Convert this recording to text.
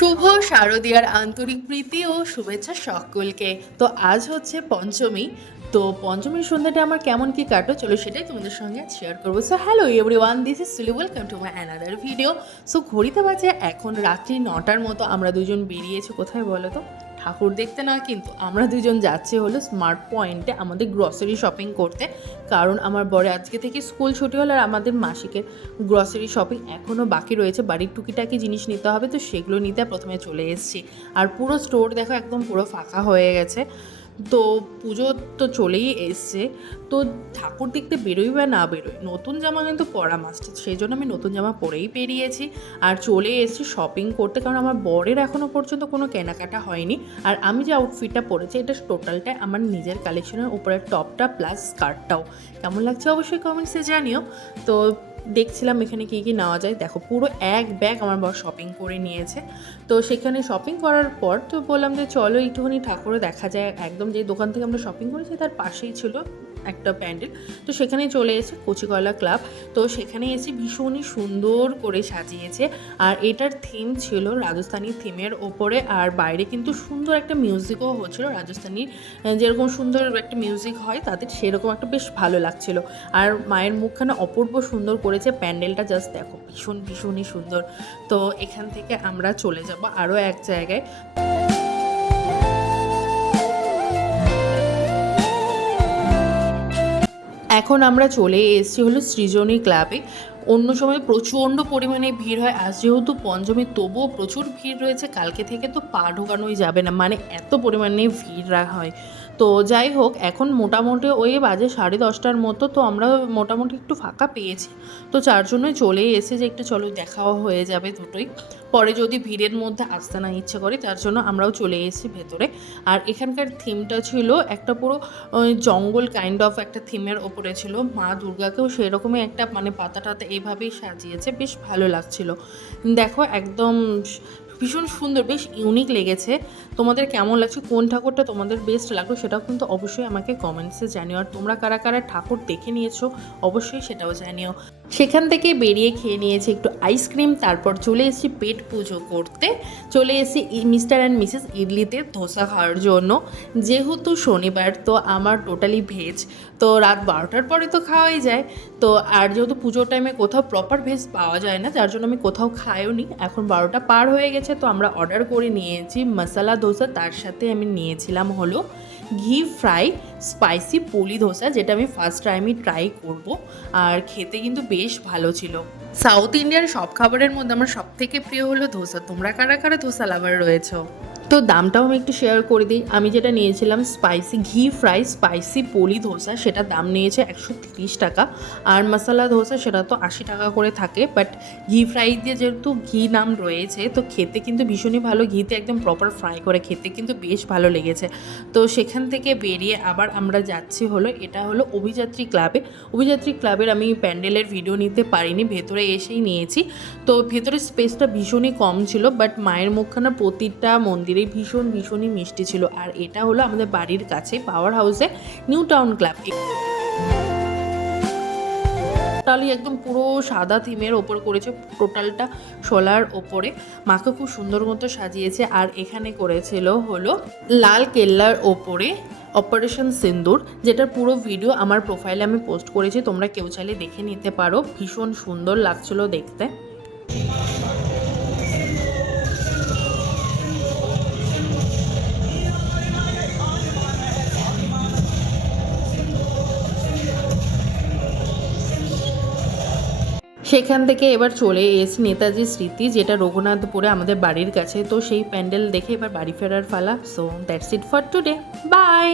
শুভ শারদীয়ার আন্তরিক প্রীতি ও শুভেচ্ছা সকলকে। তো আজ হচ্ছে পঞ্চমী। তো পঞ্চমীর সন্ধ্যাটা আমার কেমন কি কাটো চলো সেটাই তোমাদের সঙ্গে শেয়ার করবো। So hello everyone, this is সুলি, welcome to my another video. So ঘড়িতে বাজে এখন রাত্রি 9টার মতো। আমরা দুজন বেরিয়েছি কোথায় বলো তো? ঠাকুর দেখতে না, কিন্তু আমরা দুজন যাচ্ছি হলো স্মার্ট পয়েন্টে আমাদের গ্রসারি শপিং করতে। কারণ আমার বড় আজকে থেকে স্কুল ছুটি হলো আর আমাদের মাসিকের গ্রসারি শপিং এখনও বাকি রয়েছে। বাড়ির টুকিটাকি জিনিস নিতে হবে, তো সেগুলো নিতে প্রথমে চলে এসেছি। আর পুরো স্টোর দেখো একদম পুরো ফাঁকা হয়ে গেছে। তো পুজো তো চলেই এসছে, তো ঠাকুর দেখতে বেরোই বা না বেরোই, নতুন জামা কিন্তু পরা মাস্ট। সেই জন্য আমি নতুন জামা পরেই বেরিয়েছি আর চলে এসেছি শপিং করতে। কারণ আমার বরের এখনও পর্যন্ত কোনো কেনাকাটা হয়নি। আর আমি যে আউটফিটটা পরেছি এটা টোটালটাই আমার নিজের কালেকশনের উপরের টপটা প্লাস স্কার্টটাও। কেমন লাগছে অবশ্যই কমেন্টসে জানিও। তো দেখছিলাম এখানে কী কী নেওয়া যায়। দেখো পুরো এক ব্যাগ আমার বর শপিং করে নিয়েছে। তো সেখানে শপিং করার পর তো বললাম যে চলো একটুখানি ঠাকুরও দেখা যায়। একদম যে দোকান থেকে আমরা শপিং করেছি তার পাশেই ছিল একটা প্যান্ডেল, তো সেখানে চলে এসে কচিকলা ক্লাব। তো সেখানে এসে ভীষণই সুন্দর করে সাজিয়েছে। আর এটার থিম ছিল রাজস্থানী থিমের ওপরে। আর বাইরে কিন্তু সুন্দর একটা মিউজিকও হচ্ছিলো, রাজস্থানী যেরকম সুন্দর একটা মিউজিক হয় তাদের সেরকম একটা বেশ ভালো লাগছিল। আর মায়ের মুখখানা অপূর্ব সুন্দর করেছে, প্যান্ডেলটা জাস্ট দেখো ভীষণই সুন্দর। তো এখান থেকে আমরা চলে যাব আরও এক জায়গায়। এখন আমরা চলে এসেছি হলো সৃজনী ক্লাবে। অন্য সময় প্রচণ্ড পরিমাণে ভিড় হয়, আজ যেহেতু পঞ্চমী তবুও প্রচুর ভিড় রয়েছে। কালকে থেকে তো পা ঢোকানোই যাবে না, মানে এত পরিমাণে ভিড় হয়। তো যাই হোক, এখন মোটামুটি ওই বাজে 10:30টার মতো। তো আমরা মোটামুটি একটু ফাঁকা পেয়েছি, তো যার জন্যই চলে এসে যে একটু চলো দেখাও হয়ে যাবে দুটোই। পরে যদি ভিড়ের মধ্যে আসতে না ইচ্ছে করে, তার জন্য আমরাও চলে এসেছি ভেতরে। আর এখানকার থিমটা ছিল একটা পুরো জঙ্গল কাইন্ড অফ একটা থিমের ওপরে ছিল। মা দুর্গাকেও সেরকমই একটা মানে পাতা টাতা এইভাবেই সাজিয়েছে, বেশ ভালো লাগছিল। দেখো একদম ভীষণ সুন্দর, বেশ ইউনিক লেগেছে। তোমাদের কেমন লাগছে, কোন ঠাকুরটা তোমাদের বেস্ট লাগলো সেটাও কিন্তু অবশ্যই আমাকে কমেন্টসে জানিও। আর তোমরা কারা কারা ঠাকুর দেখে নিয়েছো অবশ্যই সেটাও জানিও। সেখান থেকে বেরিয়ে খেয়ে নিয়েছি একটু আইসক্রিম, তারপর চলে এসেছি পেট পুজো করতে। চলে এসেছি মিস্টার অ্যান্ড মিসেস ইডলিতে ধোসা খাওয়ার জন্য। যেহেতু শনিবার তো আমার টোটালি ভেজ, তো রাত 12টার পরে তো খাওয়াই যায়। তো আর যেহেতু পুজোর টাইমে কোথাও প্রপার ভেজ পাওয়া যায় না, যার জন্য আমি কোথাও খাইও নি। এখন 12টা পার হয়ে গেছে, তো আমরা অর্ডার করে নিয়েছি মশলা ধোসা। তার সাথে আমি নিয়েছিলাম হলো ঘি ফ্রাই স্পাইসি পুলি ধোসা, যেটা আমি ফার্স্ট টাইমই ট্রাই করব। আর খেতে কিন্তু বেশ ভালো ছিল। সাউথ ইন্ডিয়ান সব খাবারের মধ্যে আমার সব থেকে প্রিয় হলো ধোসা। তোমরা কারা কারা ধোসা লাভার রয়েছো? তো দামটাও আমি একটু শেয়ার করে দিই। আমি যেটা নিয়েছিলাম স্পাইসি ঘি ফ্রাই স্পাইসি পলি ধোসা, সেটা দাম নিয়েছে 130 টাকা। আর মশলা ধোসা সেটা তো 80 টাকা করে থাকে, বাট ঘি ফ্রাই দিয়ে যেহেতু ঘি নাম রয়েছে, তো খেতে কিন্তু ভীষণই ভালো। ঘিতে একদম প্রপার ফ্রাই করে খেতে কিন্তু বেশ ভালো লেগেছে। তো সেখান থেকে বেরিয়ে আবার আমরা যাচ্ছি হলো, এটা হলো অভিযাত্রী ক্লাবে। অভিযাত্রী ক্লাবের আমি প্যান্ডেলের ভিডিও নিতে পারিনি, ভেতরে এসেই নিয়েছি। তো ভেতরের স্পেসটা ভীষণই কম ছিল, বাট মায়ের মুখখানা প্রতিটা মন্দিরে ভীষণই মিষ্টি ছিল। আর এটা হলো আমাদের বাড়ির কাছে পাওয়ার হাউসে নিউ টাউন ক্লাব। টোটালি একদম পুরো সাদা থিমের ওপর করেছে, টোটালটা শোলার ওপরে। মাকে খুব সুন্দর মতো সাজিয়েছে। আর এখানে করেছিল হলো লাল কেল্লার ওপরে অপারেশন সিন্দুর, যেটার পুরো ভিডিও আমার প্রোফাইলে আমি পোস্ট করেছি, তোমরা কেউ চাইলে দেখে নিতে পারো। ভীষণ সুন্দর লাগছিল দেখতে। সেখান থেকে এবার চলে এসেছি নেতাজি স্মৃতি, যেটা রঘুনাথপুরে আমাদের বাড়ির কাছে। তো সেই প্যান্ডেল দেখে এবার বাড়ি ফেরার পালা। So that's it for today, by.